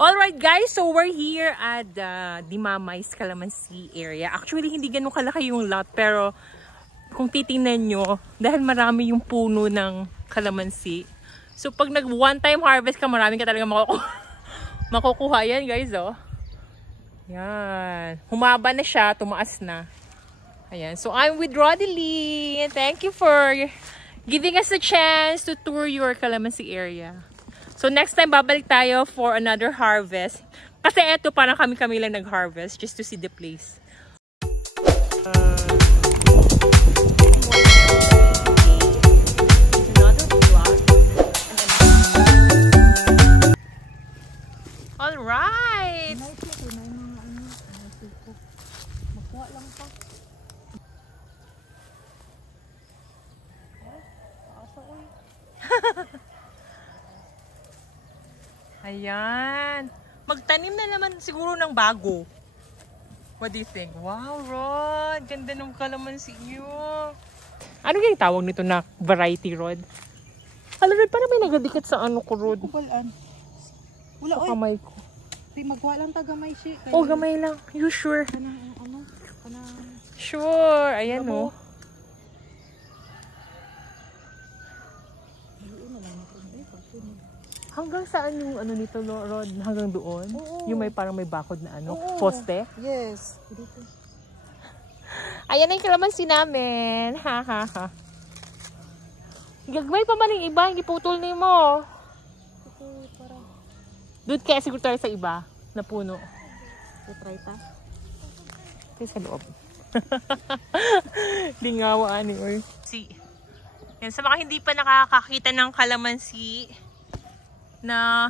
Alright guys, so we're here at Dimamay's Calamansi area. Actually, hindi ganun kalaki yung lot, pero kung titingnan nyo, dahil marami yung puno ng calamansi. So pag nag one-time harvest ka, marami ka talaga makukuha yan guys, oh. Yan. Humaba na siya, tumaas na. Ayan. So I'm with Rodelie, and thank you for giving us a chance to tour your calamansi area. So next time babalik tayo for another harvest. Kasi eto parang kami lang nag-harvest just to see the place. All right. Ayan. Magtanim na naman siguro ng bago. What do you think? Wow, Rod. Ganda ng calamansi nyo. Ano yung tawag nito na variety, Rod? Alam, Rod, parang may nagadikit sa ano ko, Rod. Wala, sa kamay ko. Di magwa lang tagamay siya. Oh, gamay lang. You sure? Sure. Ayan, oh. Hanggang saan yung ano nito, Rod? Hanggang doon? Oo. Yung may parang may bakod na ano? Oo. Poste? Yes. Ayan na yung calamansi namin. Ha, ha, ha. Gagmay pa man yung iba. Hindi putol ni mo. Doon kaya siguro tayo sa iba na puno. Try ta? Tayo sa loob. Lingawaan ni Oy. See. Yan, sa mga hindi pa nakakakita ng calamansi na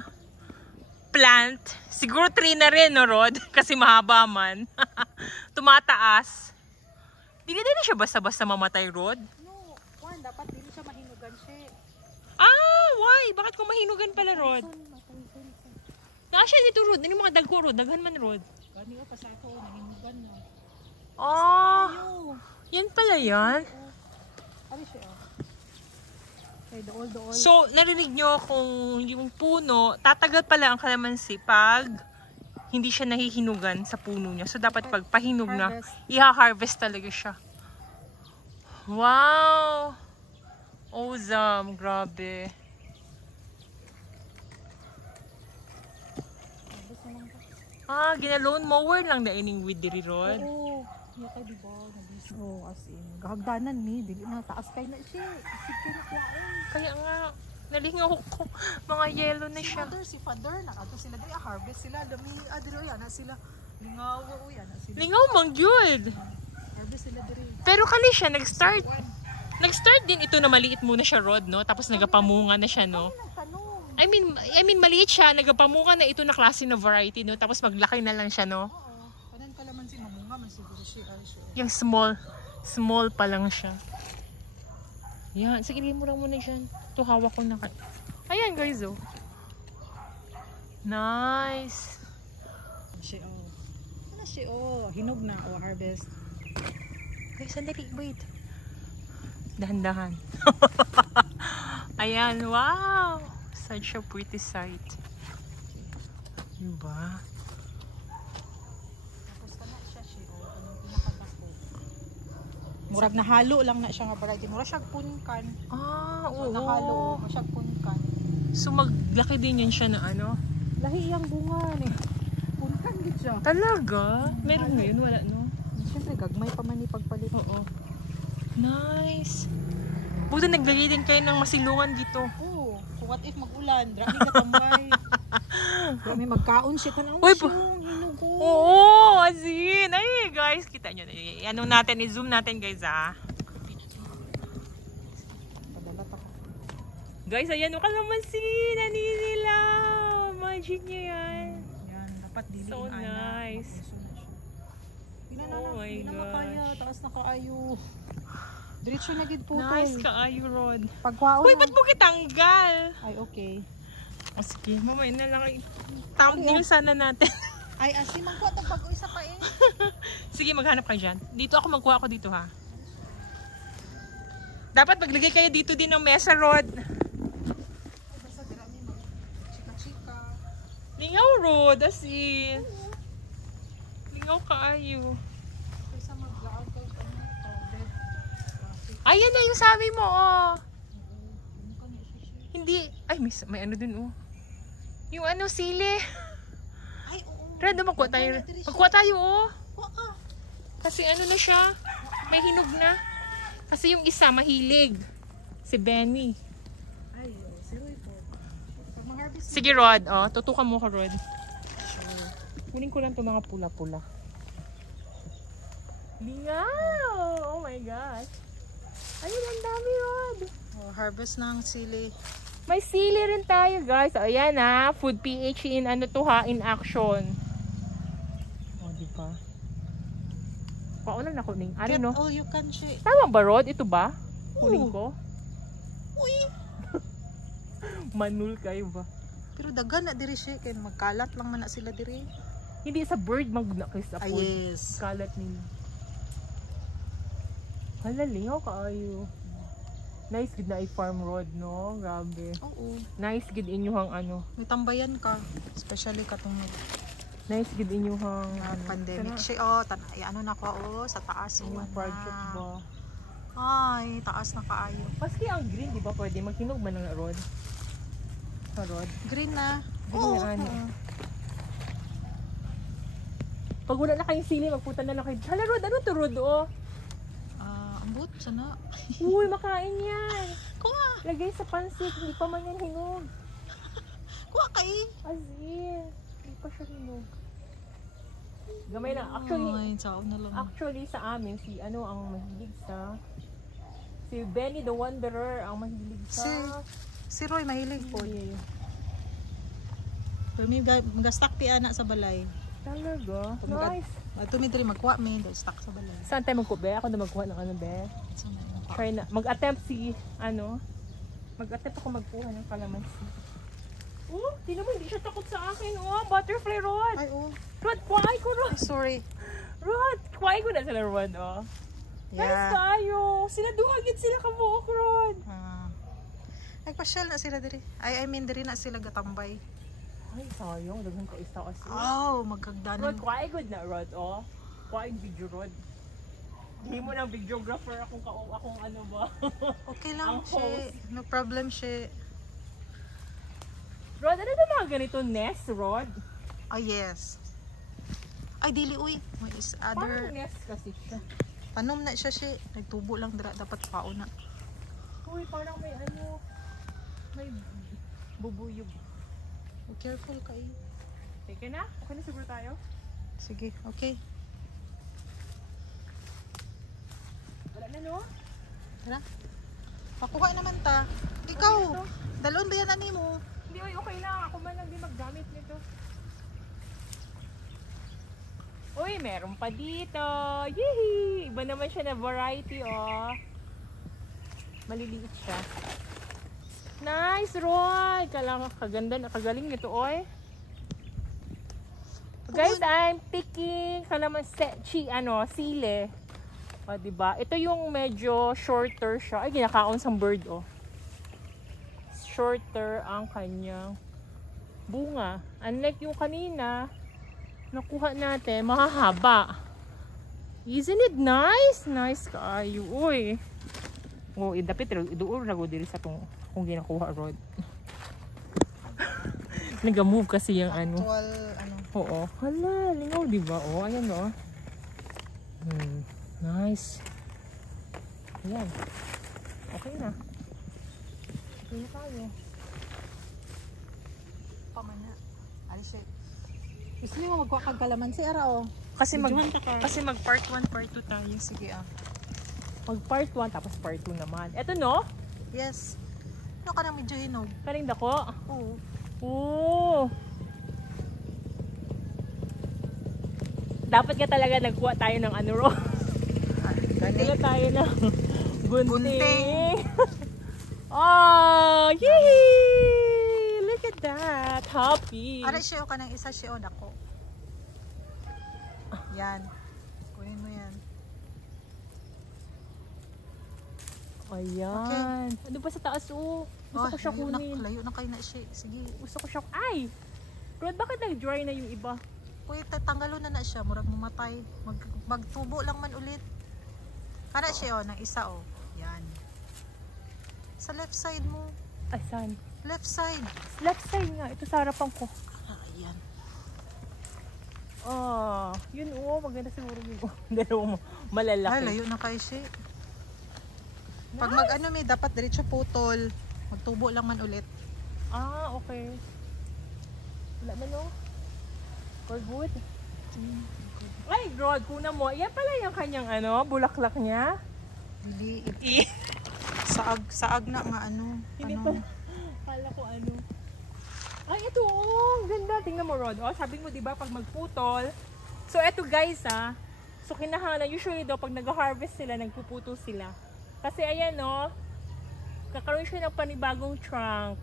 plant, siguro tree na rin, no, Rod? Kasi mahaba man. Tumataas. Dili na siya basta-basta mamatay, Rod? No, Juan, dapat dili siya mahinugan siya. Ah, why? Bakit kung mahinugan pala, Rod? Nasya dito, Rod. Ano yung mga dagko, Rod? Daghan man, Rod. Gani o, pasako, nahinugan na. Oh, yan pala yan. Ano siya, oh? Okay, dool. So, narinig nyo kung yung puno, tatagal pala ang calamansi pag hindi siya nahihinugan sa puno niya. So, dapat pag pahinog na, iha-harvest talaga siya. Wow! Awesome! Grabe. Ah, gina-lawn mower lang na ining with diri, Rod. Oo. Yata, diba? Oo, as in. Gahagdanan ni. Dili na taas kayo na siya. Sige na kuwain. Kaya nga, nalingaw ko. Mga yellow na siya. Si father, nakato sila diri, harvest sila. Dami, adiro, yan na sila. Lingaw, yan na sila. Lingaw, mang good. Harvest sila diri. Pero kali siya, nag-start. Nag-start din ito na maliit muna siya, Rod, no? Tapos nagapamunga na siya, no? I mean, maliit siya, nagapamunga na ito na klase na variety, no? Tapos maglaki na lang siya, no? Oo. Kanan ka naman si mamunga, man siguro siya. Yung small pa lang siya. Yan, sige, mo lang muna dyan. Ito, hawak ko na. Ayan, guys, oh. Nice. Siya, oh. Ano siya, oh. Hinog na, oh, harvest. Guys, sandali, wait. Dahan-dahan. Ayan, wow. Such a pretty sight. Diba? Tapos ka na siya, oh. Anong pinakadako. Murag na halo lang na siya nga variety. Murag siya punkan. Ah, So, oo. nahalo, siya punkan. So, maglaki din yun siya na ano? Lahi iyang bunga, eh. Punkan din siya. Talaga? Meron ngayon? Wala, no? Siyempre, gagmay pa man ni pagpalit. Oo. Nice. Buti naglagay din kayo ng masilungan dito. Oo. So, what if mag-ulan? Drami katambay. Drami magkaon siya ka na. Uy, hinugo. Oo, asin. Ay, guys, kita nyo. Ano natin, i-zoom natin, guys, ah. Padalat ako. Guys, ayan, kalamansi. Naninilaw. Imagine nyo yan. Yan, dapat dili So nice. Oh my Hindi na makaya. gosh. Taas na kaayo. Diretso na gid po. Nice kaayo, Rod. Pagkwaon. Uy, ba't mo kitanggal? Ay, okay. O sige, mamaya na lang. Thumbnail sana natin. Ay, asi, magkuha ito pag isa pa eh. Sige, maghanap ka dyan. Dito ako, magkuha ako dito, ha. Dapat maglagay kayo dito din ng mesa, Rod. Basta dira ni chika-chika. Lingaw, Rod, as in. Lingaw kaayo. Kaysa mag-out of dead traffic. Ayan na yung sabi mo, oh. Ano ka niya siya? Hindi, ay may ano dun, oh. Yung ano, sili. Ay, oo. Rod, magkuha tayo. Magkuha tayo, oh. Waka. Kasi ano na siya, may hinog na. Kasi yung isa, mahilig. Si Benny. Ay, zero po. Pag ma-harvest na. Sige, Rod, oh. Tutukan mo ka, Rod. Kunin ko lang itong mga pula-pula. Lingaw! Oh my gosh. Ayun, ang dami, Rod. Oh, harvest ng sili. May sili rin tayo, guys. O, ayan ha. Food PH in ano to ha, in action. O, diba? Paulan ako ning. Ano, Get no? all you can siya. Tama ba, Rod? Ito ba? Kunin Oo. ko? Uy! Manul kayo ba? Pero dagan na diri siya. Kaya magkalat lang man na sila diri. Hindi sa bird mag-nakis sa Ay, food. yes. Kalat nila. Hala, lingaw kaayo. Nice gid na i-farm road, no? Grabe. Oo. Nice gid inyuhang ano. May tambayan ka. Especially katong Nice gid inyuhang ano. pandemic Sana- siya. Oh, ay, ano na ko, oh, sa taas. Yung Oh, project na. ba? Ay, taas na kaayo. Maski ang green, di ba pwede? Maghinog man ng road. Sa road. Green na. Green Oo. na, ano. oo. Pag wala na kayong sili, magpunta na lang kayo. Hala, Rod, ano to, Rod, oh? Ambot, sana. Uy, makain yan. Kuha. Lagay sa pansit, hindi pa man yan hinog. Kuha kay. As in, hindi pa siya hinog. Gamay lang. Actually, Ay, sao na lang. actually sa amin, si ano ang mahilig sa... Si Benny the Wanderer ang mahilig sa... Si Roy, mahilig po. Uy, Pero may mag-stack pi anak sa balay. talaga? Pag- Nice. Ito may diri magkuha may stack sa balay. Saan tayo magkuha? Ako na magkuha ng ano, be? So, Try na. Mag-attempt si, ano, mag-attempt ako magkuha ng kalamansi. Oh, tingnan mo, hindi siya takot sa akin. Oh, butterfly Rod. Ay, oh. Rod, kuhay ko, Rod. Ay, sorry. Rod, kuhay ko na sila, Rod, oh. Nice Yeah. tayo. Sila duhagit sila kabuok, Rod. Nagpasyal na sila diri. I mean, diri na sila gatambay. Ay, sayang. Daghan ka isa kasi. Oh, Rod, magkagdanan. kuhay good na, Rod, oh. Kuhay video, Rod. Hindi mo ng videographer akong ano ba. Okay lang Ang siya. host. No problem siya. Rod, ano na mga ganito nest, Rod? Oh, yes. Ay, dili, uy. May is Parang other. nest kasi siya. Panom na siya siya. Nagtubo lang dira. Dapat pauna. Uy, parang may ano, may bubuyog. Oh, careful ka eh. Teka na, okay na siguro tayo. Sige, okay. Wala na, no? Tara. Pakuha naman ta. Ikaw, Ito. dalon ba yan ani mo? Hindi, uy, okay lang. Ako man lang din maggamit nito. Uy, meron pa dito. Yee! Iba naman siya na variety, oh. Maliliit siya. Nice, Roy! Kaganda na, kagaling nito, oy. Guys, I'm picking sili. O, diba? Ito yung medyo shorter siya. Ay, ginakaon sa bird, oh. Shorter ang kanyang bunga. Unlike yung kanina, nakuha natin, mahahaba. Isn't it nice? Nice kaayo, uy. Oh, idapit, iduur na go diri sa kung ginakuha, Rod. Nag-move kasi yung ano. Actual, ano. Oo. Hala, lingaw, di ba? Oh, ayan, oh. Nice. Ayan. Okay na. Okay na tayo. Pamana. Alis siya. Gusto niyo magkuha kag kalamansi ara oh. Kasi Videohan ta ka. mag part 1, part 2 tayo. Sige ah. Mag part 1 tapos part 2 naman. Eto, no? Yes. Ano ka na medyo hinog? Karing dako. Oo. Oo. Dapat ka talaga nagkuha tayo ng ano, Ro. Gani. Nagkuha tayo ng gunting. Gunting. Oh, yee! Look at that. Happy. Ara siya ka ng isa siya dako. Yan. Kunin mo yan. Ayan. Ano ba sa taas, oh? Gusto ko siya kunin. Layo na kayo na siya. Sige. Gusto ko siya. Ay! Rod, bakit nag-dry na yung iba? Kuya, tanggalon na siya. Murag mamatay. Magtubo lang man ulit. Kana siya oh, ng isa oh. Yan. Sa left side mo. Ay, saan? Left side. Left side nga. Ito sa harapan ko. Ayan. Ah, yun oh. Maganda siguro yung dalawa mo. Malalaki. Ay, layo na kayo siya. Pag mag-ano may dapat diretso putol. Magtubo lang man ulit. Ah, okay. Wala man oh. We're good. Ay, Rod, kuna mo. Yan pala yung kanyang ano, bulaklak niya. Dili. Saag na nga ano. Hindi ano. pa. Kala ko ano. Ay, ito oh. Ganda. Tingnan mo, Rod. Oh, sabi mo, di ba, pag magputol. So, ito guys, ah. So, kinahanglan. Usually daw, pag nag-harvest sila, nagpuputol sila. Kasi, ayan, oh. Kakaroon siya ng panibagong trunk.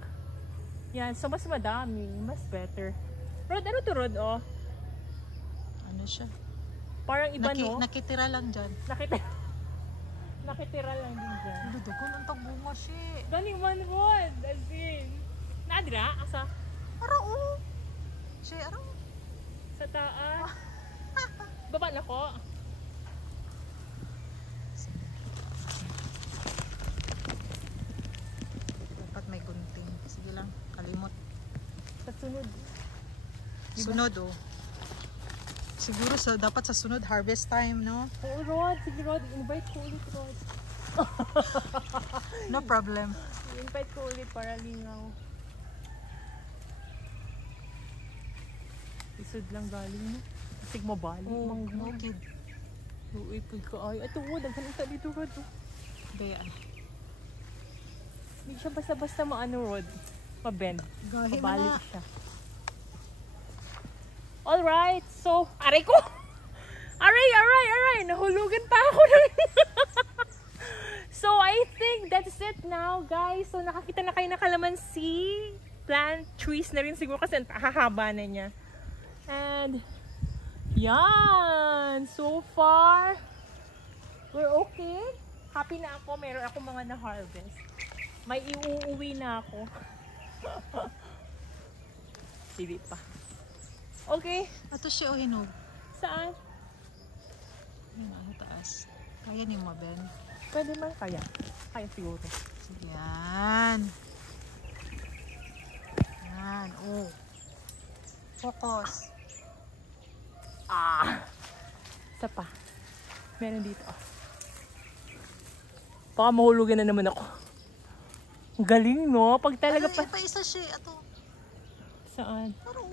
Yan. So, mas madami. Mas better. Rod, ano to, Rod, oh? Ano siya? Parang iba, no? Nakitira lang dyan. Nakitira lang din dyan. Dudukon ang tagbunga siya. Gani man, Rod. As in. Nadra? Asa? Arao. Siya, arao. Sa taas. Baba na ko. Dapat may gunting. Sige lang, kalimot. Sa sunod. Sunod oh. Siguro dapat sa sunod harvest time, no? Oo, Rod. Sige, Rod. Invite ko ulit, Rod. No problem. Invite ko ulit para lingaw. Isod lang galing, no? Isig mabalik. Oh, okay. Uipod ka ay. Ito, Rod. Ang kanita dito, Rod. Gaya. Hindi siya basta-basta maano, Rod. Mabend. Gahi Mabalik na. siya. Alright, so, aray ko! Aray! Nahulugan pa ako nun. So, I think that's it now, guys. So, nakakita na kayo ng kalamansi. Plant trees na rin siguro kasi hahaba na niya. And, yan! So far, we're okay. Happy na ako. Meron ako mga na-harvest. May iuuwi na ako. Hindi pa. Okay. Ato siya o hinog. Saan? Yung ano taas. Kaya niyo maben. Pwede man kaya. Kaya siguro. Yan. Yan. Oh. Focus. Ah! Isa pa. Meron dito. Baka mahulugan na naman ako. Ang galing, no? Pag talaga pa... Ay, pa isa siya. Ato. Saan? Parang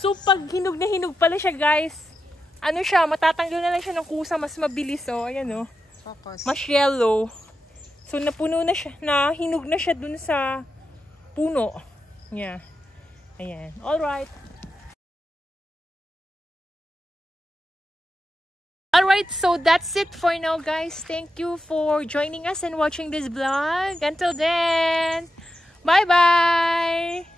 So, pag hinog na hinog pala siya, guys, ano siya, matatanggal na lang siya ng kusa, mas mabilis, oh. Ayan, oh. focus. Mas yellow. So, napuno na siya, hinog na siya dun sa puno. Yeah. Ayan. Alright. Alright, so that's it for now, guys. Thank you for joining us and watching this vlog. Until then, bye-bye!